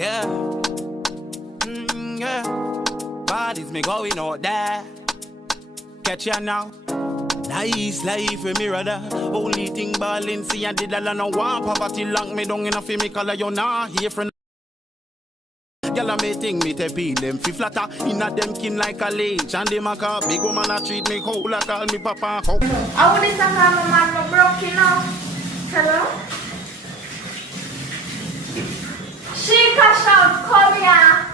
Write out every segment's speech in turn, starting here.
Yeah. Yeah. Bodies me going out there. Catch ya now. Nice life with me rather. Only thing ballin' see and did all no want poverty lock me down in a fi me color you nah hear from. Gyal a me think me tepi them fi flatter inna them kin like a leech and them a call big woman a treat me cool a call me papa. I would this a call my man no broke you know. Hello. She cash out come here.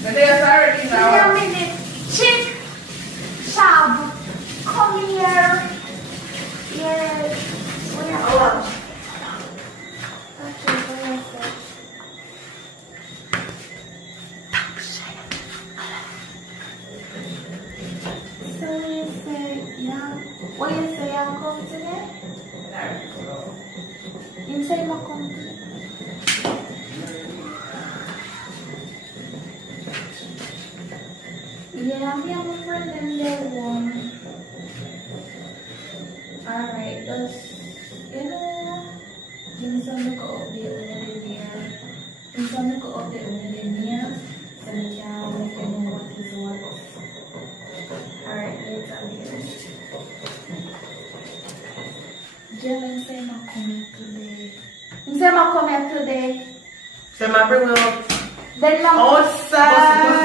The day is already now. Wait a minute. Chick Shab. Come here. Yes. Where are you? So you say, yeah. What you say, I'll come today? You say, I'll come today? Yeah, me and my friend in there one. Alright, just, you know, give me some little update when you're in here. Give me some little update when you're in here. So we can let you know what is what. Alright, later later. Jalen say I'm coming today. You say I'm coming today. Say my bring me up. Then I'm outside.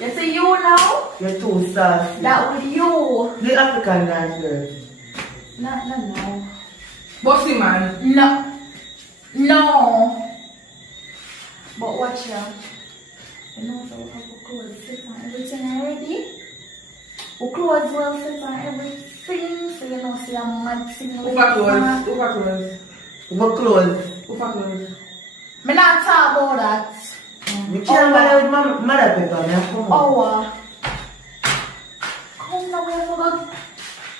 You see you now? You're too sassy. That was you. The African dance girl. No. Bossy man. No. But watch out. You know, so we have to clothes set on everything already. We clothes well set on everything. So you know, see a mad thing. Ufa clothes. Me not talk about that. Me can't buy with my mother paper. Me come on. Come now, we have to go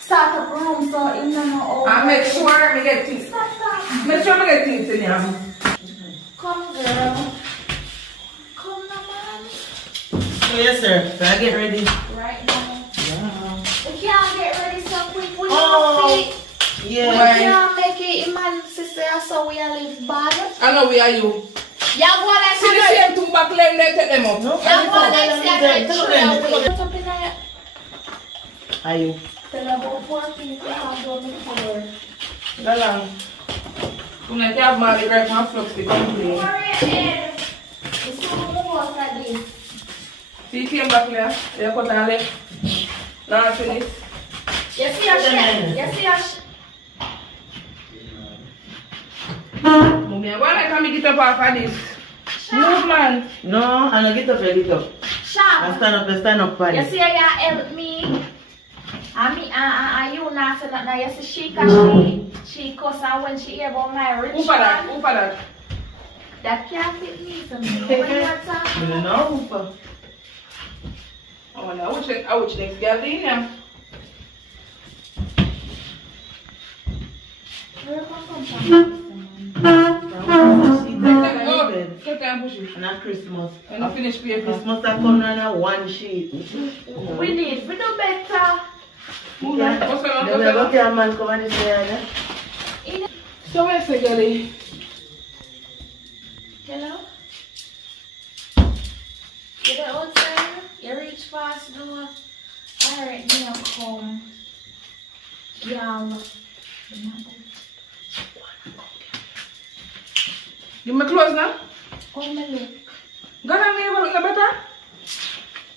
start up room so in the know. And make sure me get things. Stop. Make sure me get things in here. Come, girl. Come now, man. So yes, sir. So I get ready. Right now. Yeah. We can't get ready so quick. We Yeah. We can't make it, man, sister, so we are live bad. I know we are you. Yeah, go on, See the same two back lane, they take them up. No? Yeah, go on, let's get something like Are you? tell about 4 people have done it for. Go along. When I have my right hand flux, they come to me. It's so much like this. See, came back there. They cut and left. Now finish. You see a shit? You see a shit? Mommy, why can't me get up off of this? Move, man. No, I'm not get up, get up. Shab. I stand up, buddy. You see, you help me. And you not say nothing. You see, she cuss her when she hear about my rich Who for that? man. Who for that? That can't fit me for me. What you want to talk about? No, who for? Oh, now, which next girl in here? Where you come from? Take time push it. And at Christmas. And I finish paper. Christmas I come on a one sheet. We do better. Move on. What's going on? Then we have a man come and say, So where's the girlie? Hello? You the outside? You reach fast door? Alright, me I'll come. Yeah. Give me clothes now. Come and look. Go down there, look better.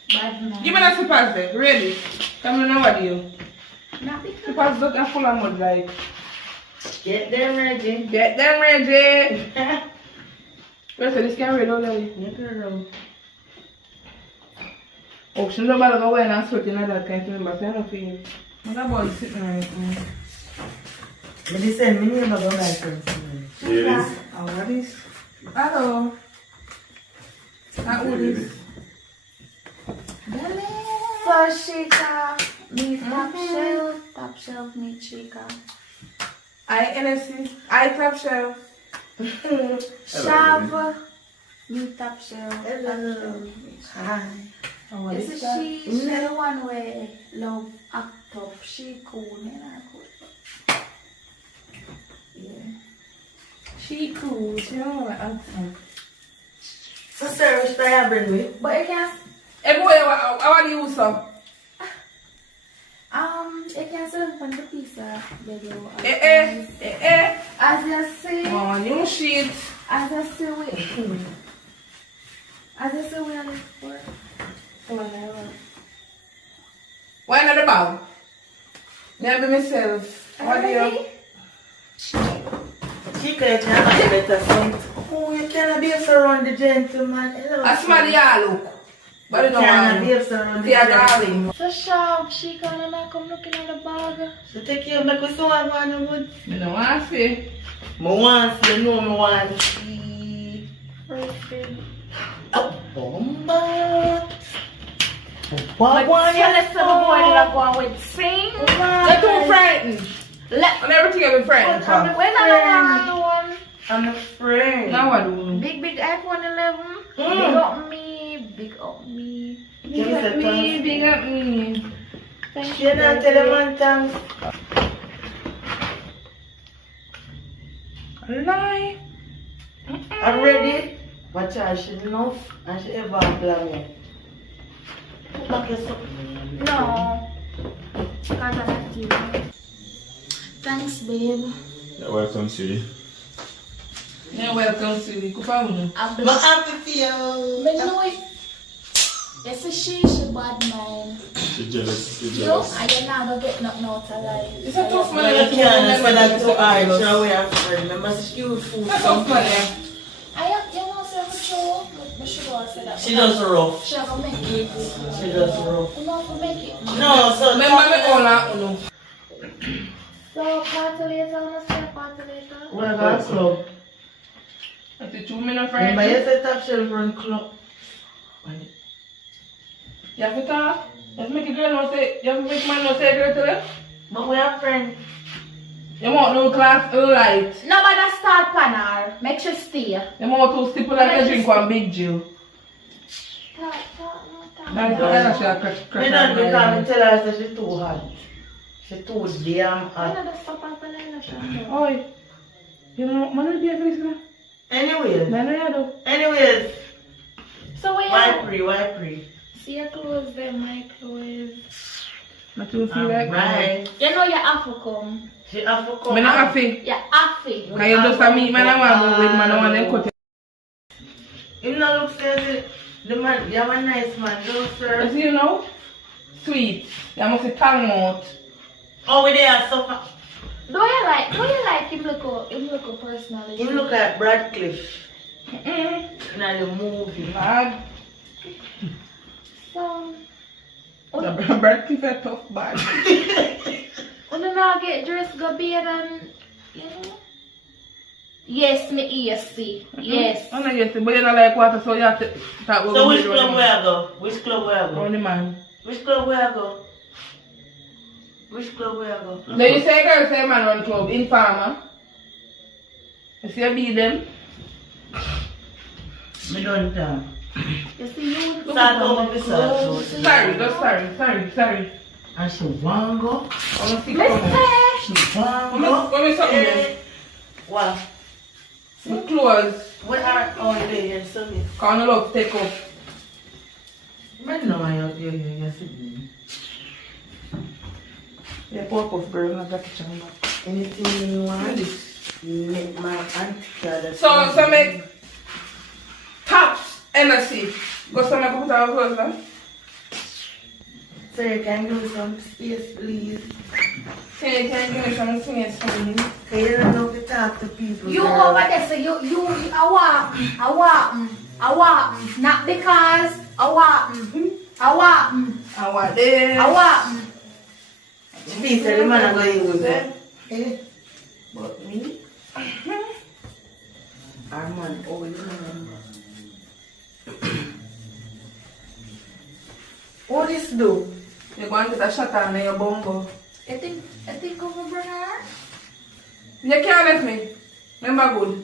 Bad man. Give me that slippers there. Ready? Come on, what do you? Not because. Slippers look full of mud like. get them ready. Get them ready. Where's this can read already? Make her room. Oh, she's not about to go away and sweating and that kind of thing, but I don't feel. What about sitting right now? But they send me never go back from Yes. Oh, what is? Hello. Who is? So Chica, me top shelf, me Chica. NSC, I top shelf. Shav, me top shelf. Hello. Hi. This is she the one where love act up. She cool, man. She cool. She don't want to answer. So, sir, which do I bring with? But you can, Everywhere, I want to use some. you can serve on the pizza video. Eh. As you see, Oh, new sheet. as you see, we are for. Why not the bag? Never myself. What do you? She can't have a better son. Oh, you cannot be around the gentleman. Hello. I smell the look. But you know Cannot be what? around the They are gentleman. darling. So sharp, she gonna come looking at the bag. So take care, make us so I want to good. You know what I say? I want to know me want to see. Oh, bomba. What one you Let's the boy that go with sing. They're too frightened. Let And everything of a friend. when I know one. I'm a friend. Now what do? Big iPhone 11. Mm. Big up me, big up me. Big up me, big up me. Thank You not tell the man thanks. Lie. I'm ready. Watch out, she enough and she ever apply me. Put back your soap. No. Because I'm not you. Thanks, babe. You're welcome, sweetie. You're welcome, sweetie. Kupa mo. I'm I'm happy for you. But no, it's a she bad mind. She's jealous. She's You know, jealous. I did not get nothing out of life. It's a tough man. Well, you can't say that to her. It's Show we are friends. I must use food. a tough man. I have, you know, say for sure, but she don't say that. She does rough. She have to make it. She does rough. You know, to make it. No, so Remember me all that, no. So, party later, I want to say party later. we're going to club. That's the 2 minute Remember friend. you said top shelf run club. You have to talk. Let's make a girl no say. You have to make man no say girl to them. But we are friends. You want no class light. Nobody start plan her. Make sure stay. You want to stipple like a drink one big Jill. Talk. That's the other shit I crack. Me don't because I tell her that she's too hot. She's too damn hot. Another stop at the line. Oi. You know, man will be a police now. Anyways. Man, I do. Anyways. So, we Why are. pre? See your clothes there, my clothes. Not to feel like. Right. You know you have to come. She have to come. I'm not happy. You have to. Can you just meet man and want to go with man and want to cut it? You know, look, says the man, you have a nice man, don't You sir. see, you know? Sweet. You must say tongue out. Oh, we there, so Do you like him look personally? you look like Bradcliffe Mm-mm. in the movie. Mad. So, The bird keep a tough bad. when you not get dressed, go bed and, you know? Yes, me ESC. Yes. I know you say, but you don't like water, so you have to talk about So which club where I go? Which club where I go? Only man. Which club where I go? Which club where I go? So you say girl say man run club in farmer. You see you beat them. Me don't tell. You see you? Start over beside. Sorry, just sorry. And she want go. I'm gonna stick on it. She want go. Let me something then. What? My clothes. Where are all day and so me? Can't I love take up. Man, no, you're sitting. Yeah, pop off girl, not that kitchen. Anything you want? This. Make my auntie. So make tops MSC. Go some make put our clothes now. Sir, can you give me some space, please? Can you give me some space for me? Can you don't know to talk to people? You girl? over there, so you, I want, not because, I want, I want this. I want. She said the man are going with Eh? her. But me? Our man always remember. What this do? You're going to get a shot on your bongo. I think over bring her. You can't let me. Remember good.